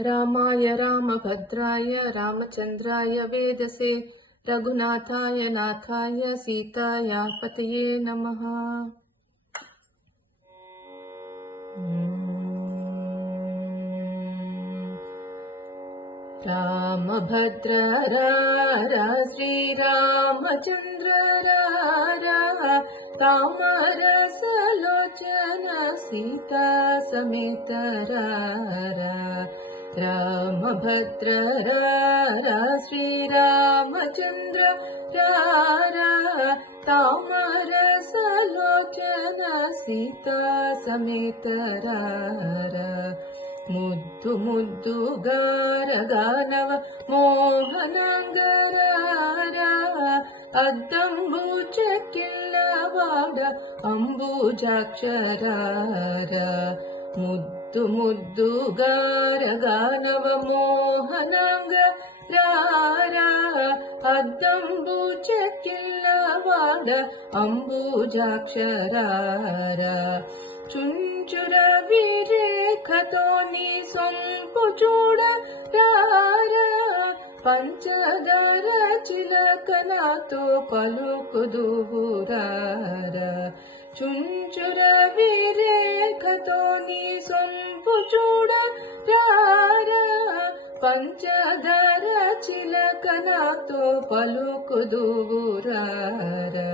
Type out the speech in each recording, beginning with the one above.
रामाय रामभद्राय रामचन्द्राय वेदसे रघुनाथाय नाथाय सीताया पतये नमः। रामभद्र रा श्रीरामचन्द्र रा तामरसलोचन सीता समेत रा रामभद्र रा श्रीरामचन्द्र रा तामरसलोचन सीता समेत रा ಮುದ್ದು ಮುದ್ದು ಗಾರಗಾನವ ಮೋಹನಂಗರಾರ ಅದ್ದಂಬುಜಕ್ಕಿಲ್ಲವಾಡ ಅಂಬುಜಾಕ್ಷರಾರ ಮುದ್ದು ಮುದ್ದು ಗಾರಗಾನವ ಮೋಹನಂಗರಾರ ಅದ್ದಂಬುಜಕ್ಕಿಲ್ಲವಾಡ ಅಂಬುಜಾಕ್ಷರಾರ చుంచుర విరేఖతోని సొంపు చూడ రారా పంచదార చిలకనాతో పలుకుదువురారా చుంచుర విరేఖతోని సొంపు చూడ రారా పంచదార చిలకనాతో పలుకుదువురారా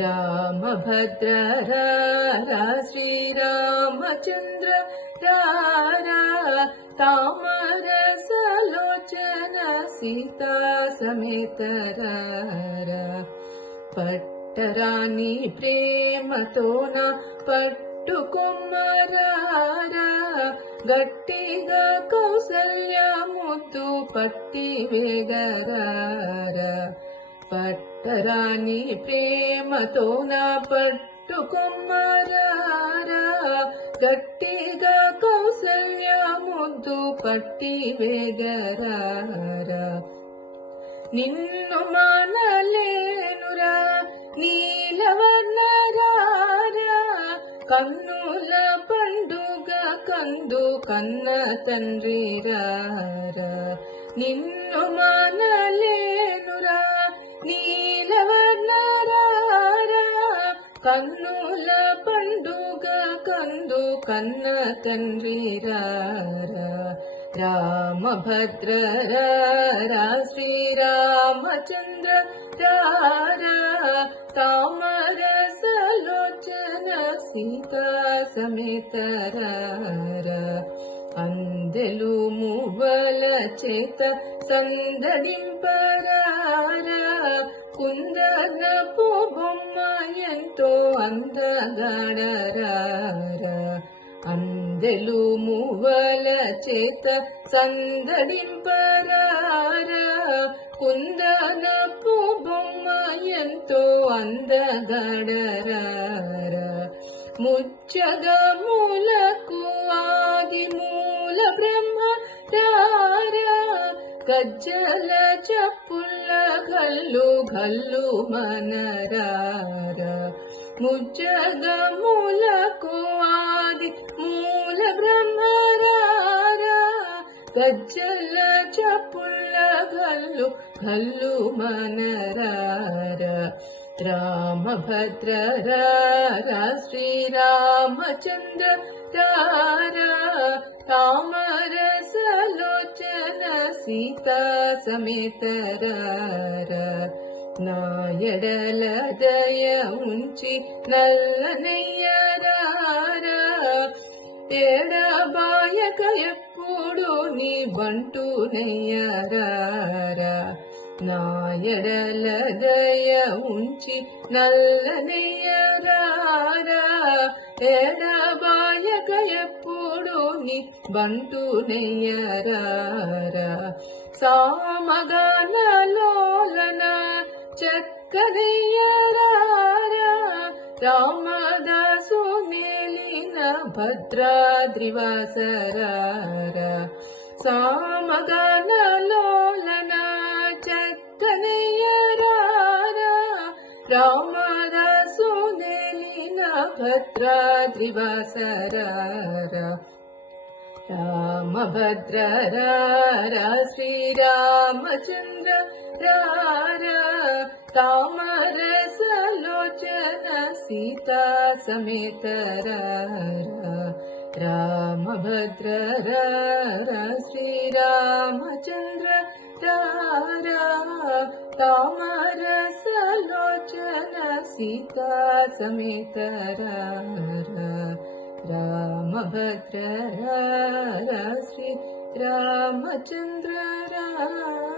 రామభద్ర రా శ్రీరామచంద్ర రా తామరసలోచన సీతా సమేత రా పట్టరాని ప్రేమతోన పట్టుకొమ్మరారా గట్టిగా కౌసల్య ముద్దు పట్టి వేగరారా పట్టరాని ప్రేమతోన పట్టుకొమ్మరారా గట్టిగా కౌసల్య ముద్దు పట్టి వేగరారా నిన్ను మానలేనురా నీలవర్ణరారా కన్నుల పండుగ కందు కన్న తండ్రి రారా నిన్ను మానలేనురా నీలవర్ణరారా కన్నుల పండుగ కందు కన్న తండ్రి రారా రామభద్ర రా శ్రీరామచంద్ర రా తామరసలోచన సీతా సమేత రా అందెలు మువ్వల చేత సందడింపరారా కుందనపు బొమ్మ ఎంతో అందగాడరారా అందెలు మువ్వల చేత సందడింపరారా కుందనపు బొమ్మ ఎంతో అందగాడరారా ముచ్చగములకు ఆది మూల బ్రహ్మ రారా గజ్జల చప్పుల గల్లు గల్లు మనరారా ముచ్చగములకు ఆది మూల బ్రహ్మ రారా గజ్జల చప్పుల గల్లు గల్లు మనరారా రామభద్ర రా శ్రీరామచంద్ర రా తామరసలోచన సీతా సమేత రా నా ఎడల దయ ఉంచి నల్లనయ్యరారా ఏడబాయక ఎప్పుడు నీ బంటునయ్యరారా నా ఎడల దయ ఉంచి నల్లనయ్యరారా ఏడబాయక ఎప్పుడు నీ బంటునయ్యరారా సామగానలోలన చక్కనయ్యరారా రామదాసు నేలిన భద్రాద్రివాసరారా సామగానలోలన చక్కనయ్యరారా రామదాసు నేలిన భద్రాద్రివాసరారా రామభద్ర రారా శ్రీరామచంద్ర రారా తామరసలోచన సీతా సమేత రారా రామభద్ర రారా శ్రీరామచంద్ర రారా తామరసలోచన సీతా సమేత రారా రామభద్ర రారా శ్రీ రామచంద్ర రారా.